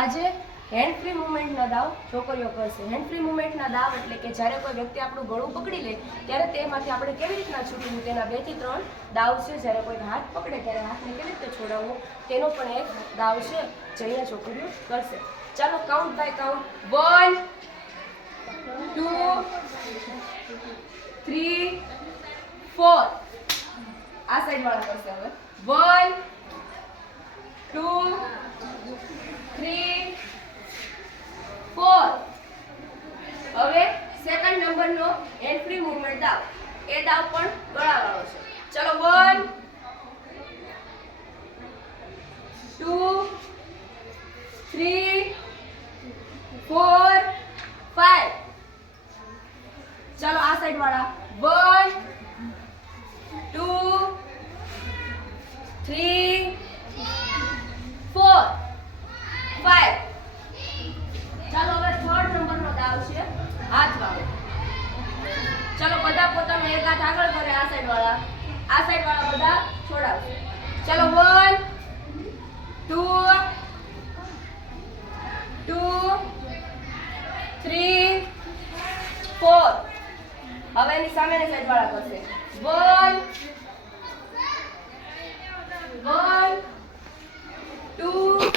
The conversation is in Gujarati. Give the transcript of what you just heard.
આજે હેન્ડ ફ્રી મુવમેન્ટના દાવ છોકરીઓ કરશે. હેન્ડ ફ્રી મુવમેન્ટના દાવ એટલે કે જ્યારે કોઈ વ્યક્તિ આપણું ગળું પકડી લે ત્યારે તેમાંથી આપણે કેવી રીતના છૂટવું તેના 2 થી 3 દાવ છે. જ્યારે કોઈ હાથ પકડે ત્યારે હાથને કેવી રીતે છોડાવવો તેનો પણ એક દાવ છે જે અહીંયા છોકરીઓ કરશે. ચાલો કાઉન્ટ બાય કાઉન્ટ 1 2 3 4 આ સાઈડ વાળા કરશે. હવે 1 2 3 4 હવે સેકન્ડ નંબરનો હેન્ડ ફ્રી મૂવમેન્ટ દાવ એ દાવ પણ ગળાવાળો છે. ચલો 1 2 3 4 5 ચલો આ સાઈડ વાળા 1 2 3 4 5 ચાલો હવે થર્ડ નંબરનો દાવ છે હાથ વાળો. ચલો બધા પોતાનો એક હાથ આગળ કરે. આ સાઈડ વાળા બધા છોડાવશે. ચલો 1 2 2 3 4 હવે એની સામેની સાઈડ વાળા કરશે. 1 1 2